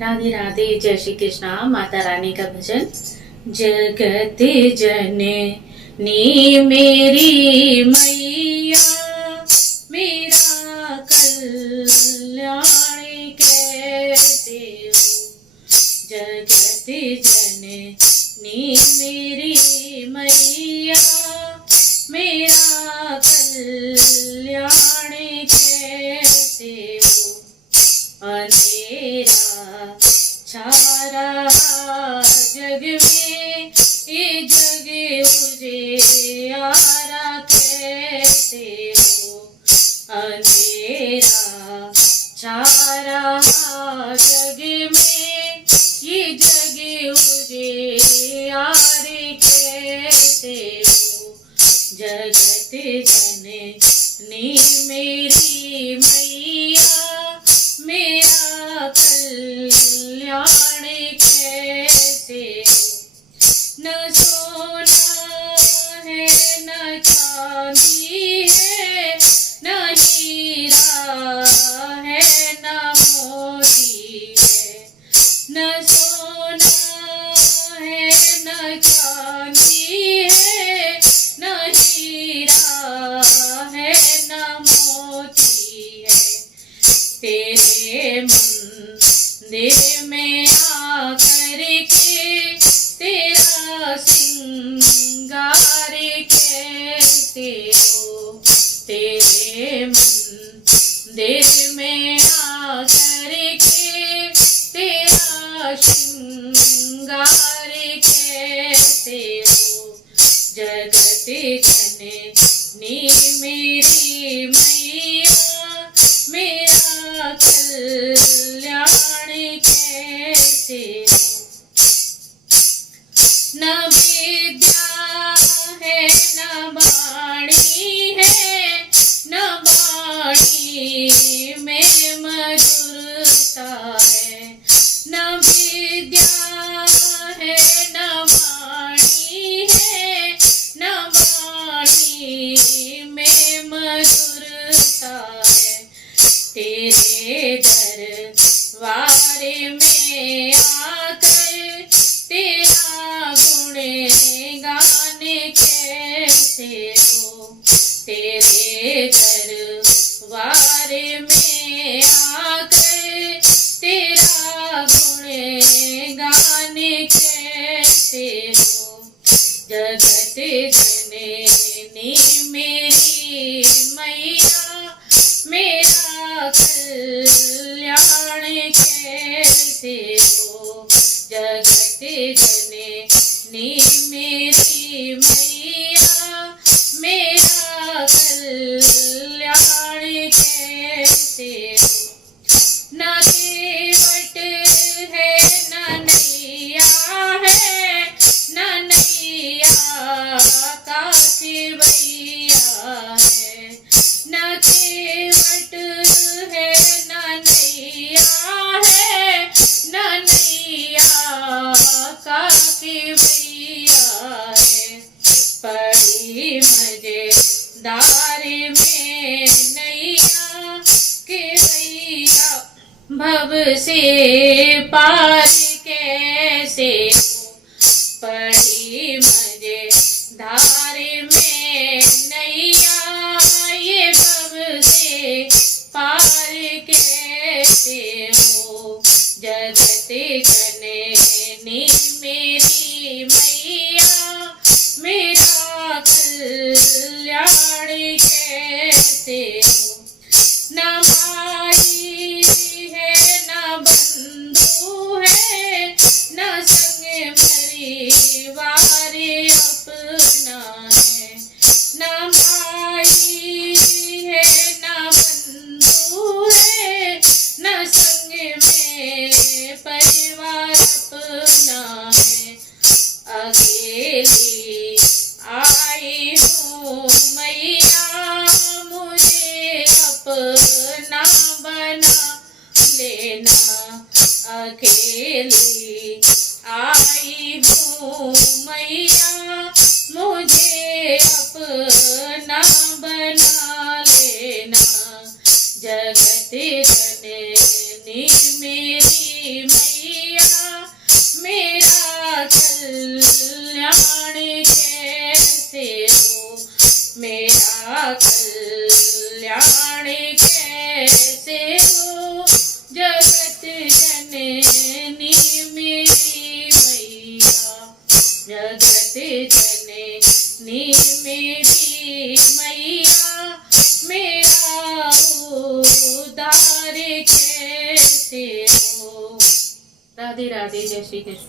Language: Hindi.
राधे राधे। जय श्री कृष्णा। माता रानी का भजन। जगत जननी मेरी मैया, मेरा कल्याण कैसे हो। जगत जननी मेरी मैया, मेरा कल्याण कैसे हो। अंधेरा छा रहा जग में, ये जग उजियारा कैसे हो। अंधेरा छा रहा जग में, ये जग उजियारे कैसे हो। जगत जननी मेरी मैया, मेरा कल्याण कैसे हो। न सोना है न चांदी है, न हीरा है न मोती है। न सोना है न चांदी है, न हीरा है न मोती है। तेरे मंदिर में आकर के तेरा सिंगार कैसे हो। तेरे मंदिर में आकर के तेरा सिंगार कैसे हो। जगत जननी मेरी मैया, मेरा कल्याण कैसे हो। न विद्या है न वाणी है, न वाणी में मधुरता है। न विद्या है न वाणी है, न वाणी में मधुरता है। तेरे दरबार में आकर तेरा गुण गान कैसे हो। तेरे दरबार में आकर तेरा गुण गान कैसे हो। जगत जननी मेरी मैया, मेरा कल्याण कैसे हो। जगत जननी मेरी मैया, मेरा कल्याण कैसे हो। न केवट है न नैया है, न नैया का केवैया है। न केवट है न नैया है, न नैया का केवैया है। बड़ी मजेदार में नैया केवैया, भव से पार कैसे हो। बड़ी मजेदार में नैया, ये भव से पार कैसे हो। जगत जननी मेरी मैया, मेरा कल्याण कैसे हो। न भाई है न बंधु है, न संग परिवार अपना है। न भाई है न बंधु है, न संग में परिवार अपना है। अकेली आई हूँ मैया, मुझे अपना बना लेना। अकेली आई हूँ मैया, मुझे अपना बना लेना। जगत जननी मेरी जननी मेरी मैया, जगत जननी मेरी मैया, मेरा उद्धार कैसे हो। राधे राधे, जय श्री कृष्ण।